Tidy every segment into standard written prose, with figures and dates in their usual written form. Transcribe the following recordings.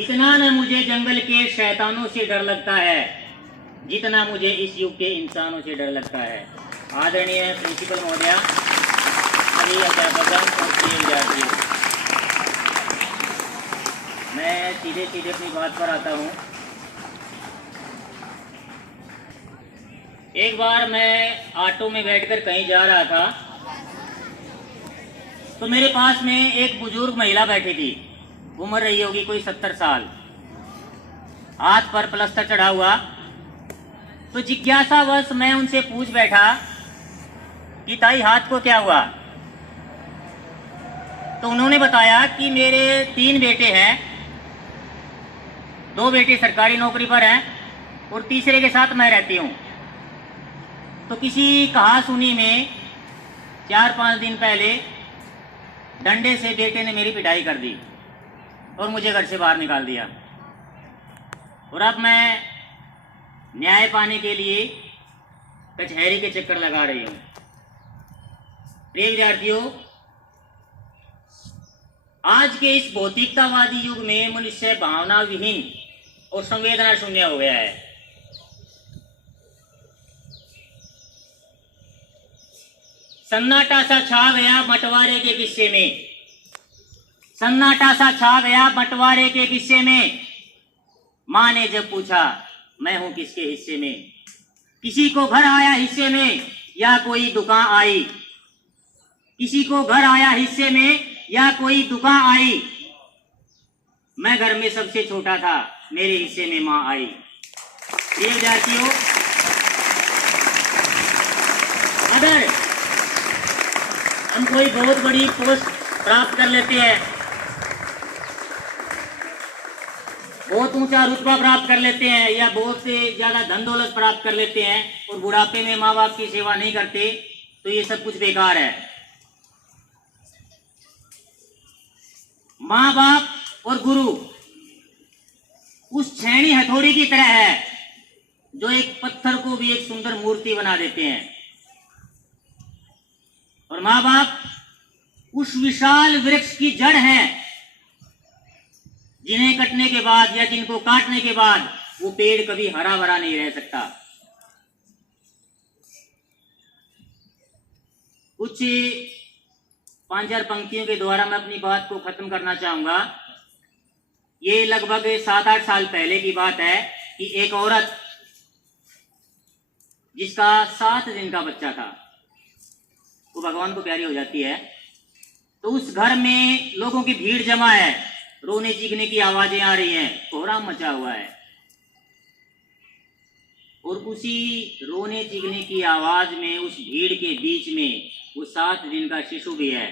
इतना न मुझे जंगल के शैतानों से डर लगता है जितना मुझे इस युग के इंसानों से डर लगता है। आदरणीय प्रिंसिपल महोदया, सभी अध्यापकगण और प्रिय विद्यार्थियों, मैं सीधे सीधे अपनी बात पर आता हूँ। एक बार मैं ऑटो में बैठकर कहीं जा रहा था तो मेरे पास में एक बुजुर्ग महिला बैठी थी। उम्र रही होगी कोई 70 साल, हाथ पर प्लास्टर चढ़ा हुआ। तो जिज्ञासावश मैं उनसे पूछ बैठा कि ताई हाथ को क्या हुआ। तो उन्होंने बताया कि मेरे 3 बेटे हैं, 2 बेटे सरकारी नौकरी पर हैं और तीसरे के साथ मैं रहती हूँ। तो किसी कहा सुनी में 4-5 दिन पहले डंडे से बेटे ने मेरी पिटाई कर दी और मुझे घर से बाहर निकाल दिया। और अब मैं न्याय पाने के लिए कचहरी के चक्कर लगा रही हूँ। प्रिय विद्यार्थियों, आज के इस भौतिकतावादी युग में मनुष्य भावना विहीन और संवेदना शून्य हो गया है। सन्नाटा सा छा गया बंटवारे के किस्से में, सन्नाटा सा छा गया बंटवारे के किस्से में। माँ ने जब पूछा मैं हूं किसके हिस्से में, किसी को घर आया हिस्से में या कोई दुकान आई, किसी को घर आया हिस्से में या कोई दुकान आई। मैं घर में सबसे छोटा था, मेरे हिस्से में माँ आई। प्रिय विद्यार्थियों, अगर हम कोई बहुत बड़ी पोस्ट प्राप्त कर लेते हैं, बहुत ऊंचा रुतबा प्राप्त कर लेते हैं या बहुत से ज्यादा धन दौलत प्राप्त कर लेते हैं और बुढ़ापे में माँ बाप की सेवा नहीं करते, तो ये सब कुछ बेकार है। माँ बाप और गुरु उस छेनी हथौड़ी की तरह है जो एक पत्थर को भी एक सुंदर मूर्ति बना देते हैं। और माँ बाप उस विशाल वृक्ष की जड़ है जिन्हें कटने के बाद या जिनको काटने के बाद वो पेड़ कभी हरा भरा नहीं रह सकता। कुछ 5-4 पंक्तियों के द्वारा मैं अपनी बात को खत्म करना चाहूंगा। ये लगभग 7-8 साल पहले की बात है कि एक औरत जिसका 7 दिन का बच्चा था, वो भगवान को प्यारी हो जाती है। तो उस घर में लोगों की भीड़ जमा है, रोने चीखने की आवाजें आ रही हैं, कोहराम मचा हुआ है। और उसी रोने चीखने की आवाज में, उस भीड़ के बीच में वो 7 दिन का शिशु भी है,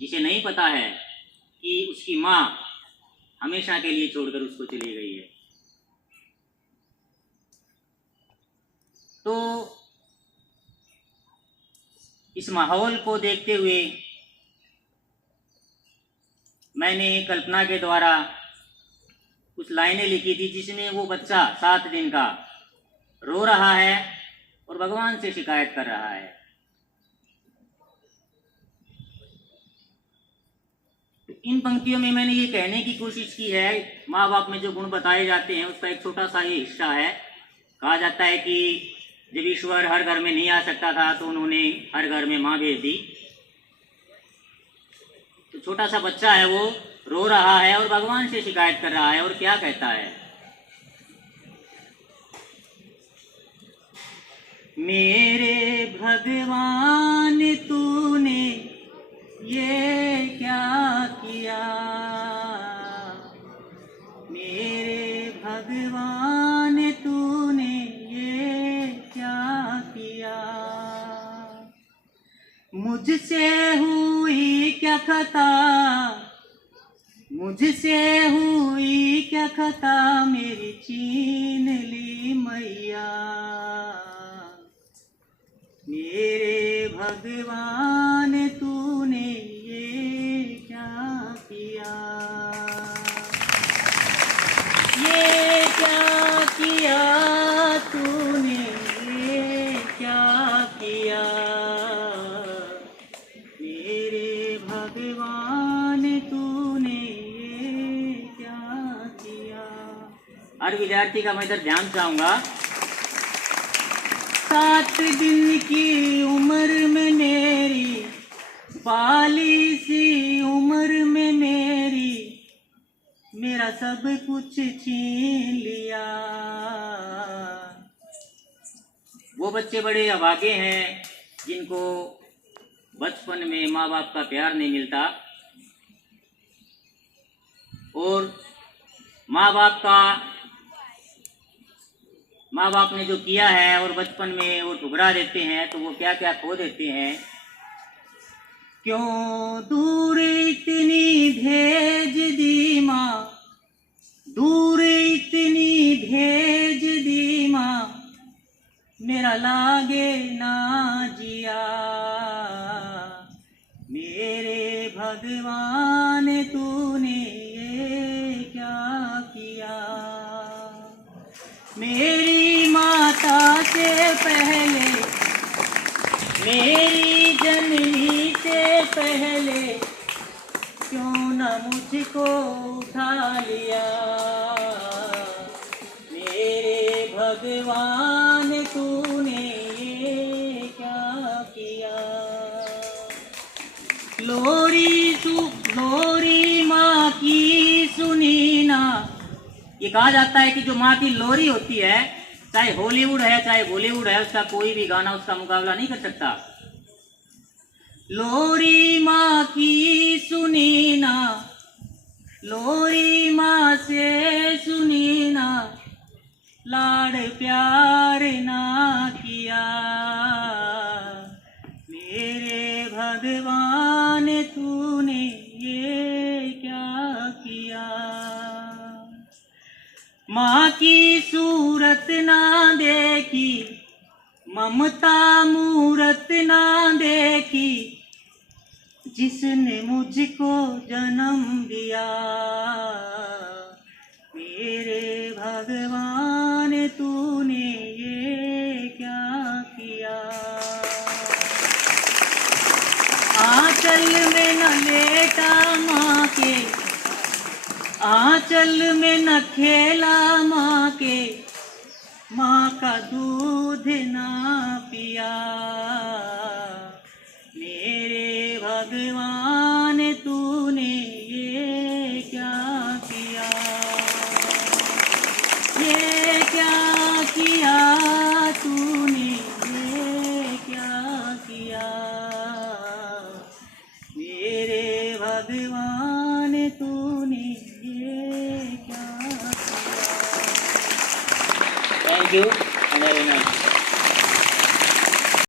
जिसे नहीं पता है कि उसकी माँ हमेशा के लिए छोड़कर उसको चली गई है। तो इस माहौल को देखते हुए मैंने कल्पना के द्वारा कुछ लाइनें लिखी थी, जिसमें वो बच्चा 7 दिन का रो रहा है और भगवान से शिकायत कर रहा है। इन पंक्तियों में मैंने ये कहने की कोशिश की है, माँ बाप में जो गुण बताए जाते हैं उसका एक छोटा सा ये हिस्सा है। कहा जाता है कि जब ईश्वर हर घर में नहीं आ सकता था तो उन्होंने हर घर में माँ भेज दी। तो छोटा सा बच्चा है, वो रो रहा है और भगवान से शिकायत कर रहा है। और क्या कहता है, मेरे भगवान तूने ये क्या किया, मेरे भगवान तूने ये क्या किया, मुझसे हुई क्या खता, मुझसे हुई क्या खता, मेरी छीन ली मैया, मेरे भगवान तूने ये क्या किया, ये क्या किया तूने, ये क्या किया, मेरे भगवान तूने ये हर विद्यार्थी का मैं इधर ध्यान चाहूंगा। 7 दिन की उम्र में मेरी, बाली सी उम्र में मेरी, मेरा सब कुछ छीन लिया। वो बच्चे बड़े अभागे हैं जिनको बचपन में माँ बाप का प्यार नहीं मिलता, और माँ बाप ने जो किया है और बचपन में वो ठुकरा देते हैं, तो वो क्या क्या खो देते हैं। क्यों दूर इतनी भेज दी माँ, दूर इतनी भेज दी माँ, मेरा लागे ना जिया। मेरे भगवान तूने ये क्या किया। मेरी माता से पहले, मेरी जननी से पहले, क्यों न मुझको उठा लिया। मेरे भगवान तूने ये क्या किया। लोरी माँ की सुनी ना। ये कहा जाता है कि जो माँ की लोरी होती है, चाहे हॉलीवुड है चाहे बॉलीवुड है, उसका कोई भी गाना उसका मुकाबला नहीं कर सकता। लोरी माँ की सुनी ना, लोरी माँ से सुनी ना, लाड़ प्यार ना किया। मेरे भगवान तूने ये क्या किया। माँ की सूरत ना देखी, ममता मूरत ना देखी, जिसने मुझको जन्म दिया। मेरे भगवान तूने ये क्या किया। आंचल में न लेटा माँ के, आंचल में न खेला माँ के, माँ का दूध ना पिया। मेरे भगवान तूने ये क्या किया। ये क्या किया तूने, ये क्या किया। मेरे भगवान तूने ये क्या किया। Thank you and have a nice day.